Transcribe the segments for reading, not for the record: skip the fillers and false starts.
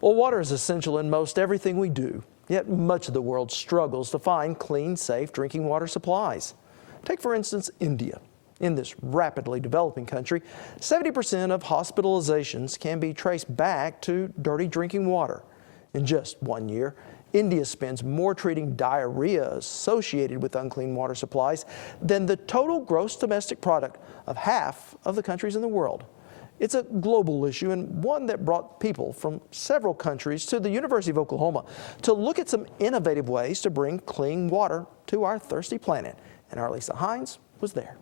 Well, water is essential in most everything we do, yet much of the world struggles to find clean, safe drinking water supplies. Take, for instance, India. In this rapidly developing country, 70% of hospitalizations can be traced back to dirty drinking water. In just 1 year, India spends more treating diarrhea associated with unclean water supplies than the total gross domestic product of half of the countries in the world. It's a global issue and one that brought people from several countries to the University of Oklahoma to look at some innovative ways to bring clean water to our thirsty planet. And our Alisa Hines was there.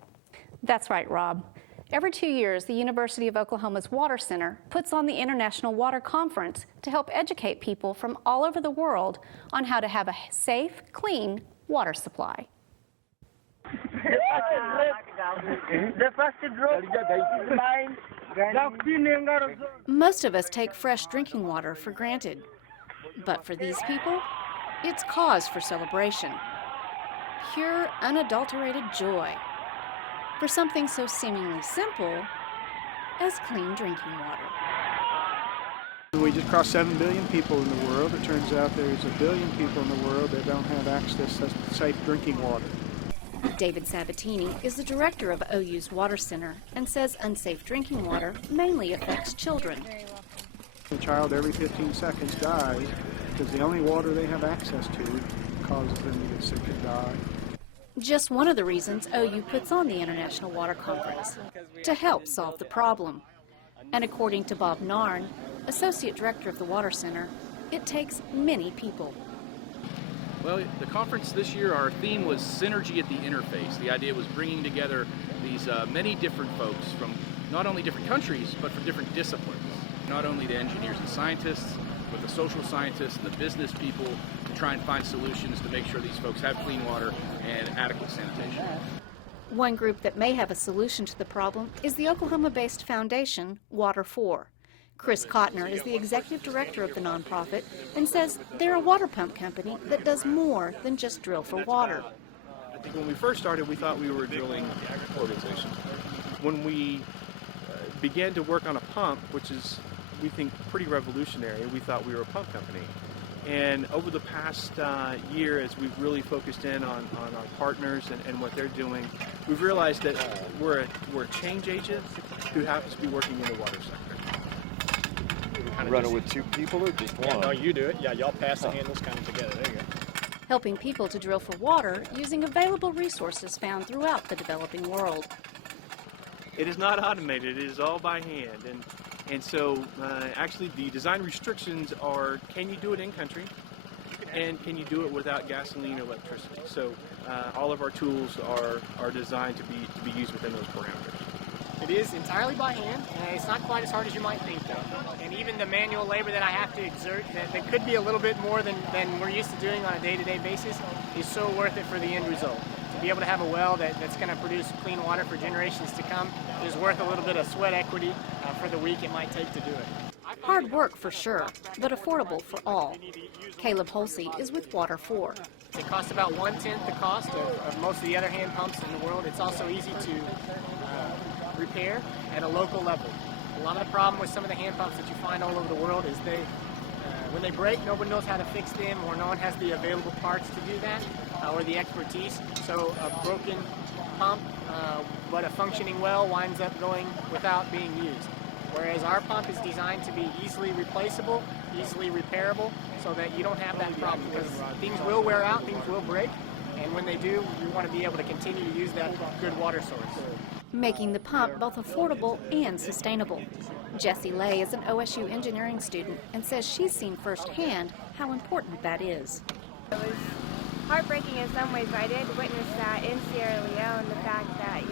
That's right, Rob. Every 2 years, the University of Oklahoma's Water Center puts on the International Water Conference to help educate people from all over the world on how to have a safe, clean water supply. Most of us take fresh drinking water for granted, but for these people, it's cause for celebration. Pure, unadulterated joy for something so seemingly simple as clean drinking water. We just crossed 7 billion people in the world. It turns out there's 1 billion people in the world that don't have access to safe drinking water. David Sabatini is the director of OU's Water Center and says unsafe drinking water mainly affects children. A child every 15 seconds dies because the only water they have access to causes them to get sick and die. Just one of the reasons OU puts on the International Water Conference, to help solve the problem. And according to Bob Nairn, Associate Director of the Water Center, it takes many people. Well, the conference this year, our theme was Synergy at the Interface. The idea was bringing together these many different folks from not only different countries, but from different disciplines. Not only the engineers and scientists, but the social scientists and the business people to try and find solutions to make sure these folks have clean water and adequate sanitation. One group that may have a solution to the problem is the Oklahoma-based foundation, Water4. Chris Cotner is the executive director of the nonprofit and says they're a water pump company that does more than just drill for water. I think when we first started, we thought we were a drilling organization. When we began to work on a pump, which is, we think, pretty revolutionary, we thought we were a pump company. And over the past year, as we've really focused in on our partners and what they're doing, we've realized that we're a change agent who happens to be working in the water sector. Run it with 2 people or just one? Yeah, no, you do it. Yeah, y'all pass the handles kind of together. There you go. Helping people to drill for water using available resources found throughout the developing world. It is not automated. It is all by hand. And so actually the design restrictions are, can you do it in country? And can you do it without gasoline or electricity? So all of our tools are designed to be used within those parameters. It is entirely by hand, and it's not quite as hard as you might think, though. And even the manual labor that I have to exert, that could be a little bit more than we're used to doing on a day-to-day basis, is so worth it for the end result. To be able to have a well that's going to produce clean water for generations to come is worth a little bit of sweat equity for the week it might take to do it. Hard work for sure, but affordable for all. Caleb Holsey is with Water4. It costs about 1/10 the cost of most of the other hand pumps in the world. It's also easy to repair at a local level. A lot of the problem with some of the hand pumps that you find all over the world is when they break, nobody knows how to fix them, or no one has the available parts to do that, or the expertise. So a broken pump, but a functioning well winds up going without being used. Whereas our pump is designed to be easily replaceable, easily repairable, so that you don't have that problem. Because things will wear out, things will break, and when they do, you want to be able to continue to use that good water source. Making the pump both affordable and sustainable. Jesi is an OSU engineering student and says she's seen firsthand how important that is. It was heartbreaking in some ways, but I did witness that in Sierra Leone, the fact that,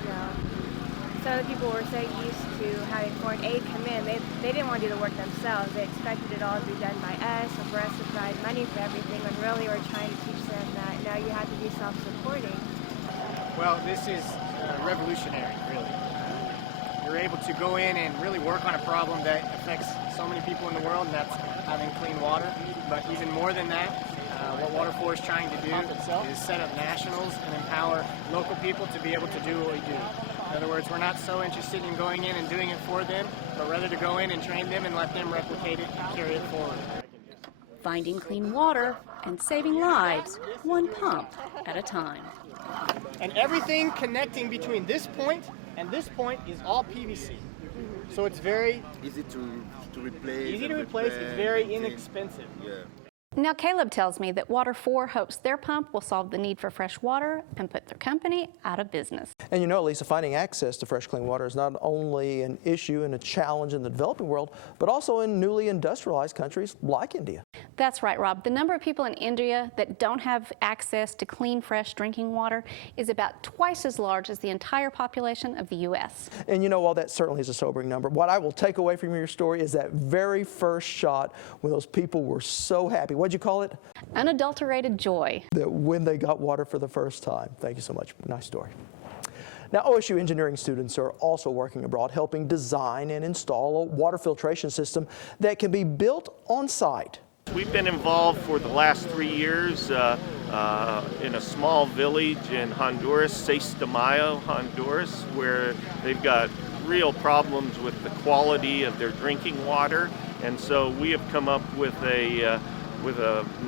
some of the people were so used to having foreign aid come in, they didn't want to do the work themselves. They expected it all to be done by us, or for us to provide money for everything, when really we're trying to teach them that, no, you have to be self-supporting. Well, this is revolutionary, really. You're able to go in and really work on a problem that affects so many people in the world, and that's having clean water. But even more than that, what Water4 is trying to do is set up nationals and empower local people to be able to do what we do. In other words, we're not so interested in going in and doing it for them, but rather to go in and train them and let them replicate it and carry it forward. Finding clean water and saving lives, one pump at a time. And everything connecting between this point and this point is all PVC. So it's very easy to replace. easy to replace. It's very inexpensive. Yeah. Now, Caleb tells me that Water 4 hopes their pump will solve the need for fresh water and put their company out of business. And you know, Alisa, finding access to fresh, clean water is not only an issue and a challenge in the developing world, but also in newly industrialized countries like India. That's right, Rob. The number of people in India that don't have access to clean, fresh drinking water is about twice as large as the entire population of the U.S. And you know, while that certainly is a sobering number, what I will take away from your story is that very first shot when those people were so happy. What'd you call it? Unadulterated joy. That when they got water for the first time. Thank you so much. Nice story. Now, OSU engineering students are also working abroad, helping design and install a water filtration system that can be built on site. We've been involved for the last 3 years in a small village in Honduras, Seis de Mayo, Honduras, where they've got real problems with the quality of their drinking water. And so we have come up with a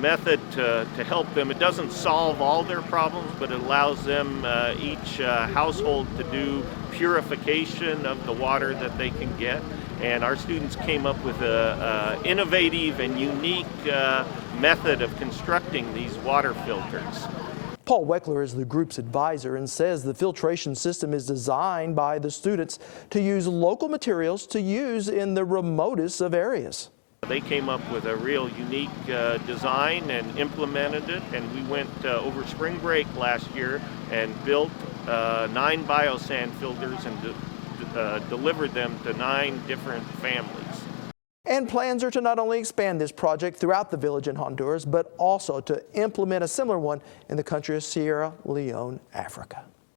method to help them. It doesn't solve all their problems, but it allows them, each household, to do purification of the water that they can get. And our students came up with an innovative and unique method of constructing these water filters. Paul Weckler is the group's advisor and says the filtration system is designed by the students to use local materials to use in the remotest of areas. They came up with a real unique design and implemented it, and we went over spring break last year and built 9 biosand filters and delivered them to 9 different families. And plans are to not only expand this project throughout the village in Honduras, but also to implement a similar one in the country of Sierra Leone, Africa.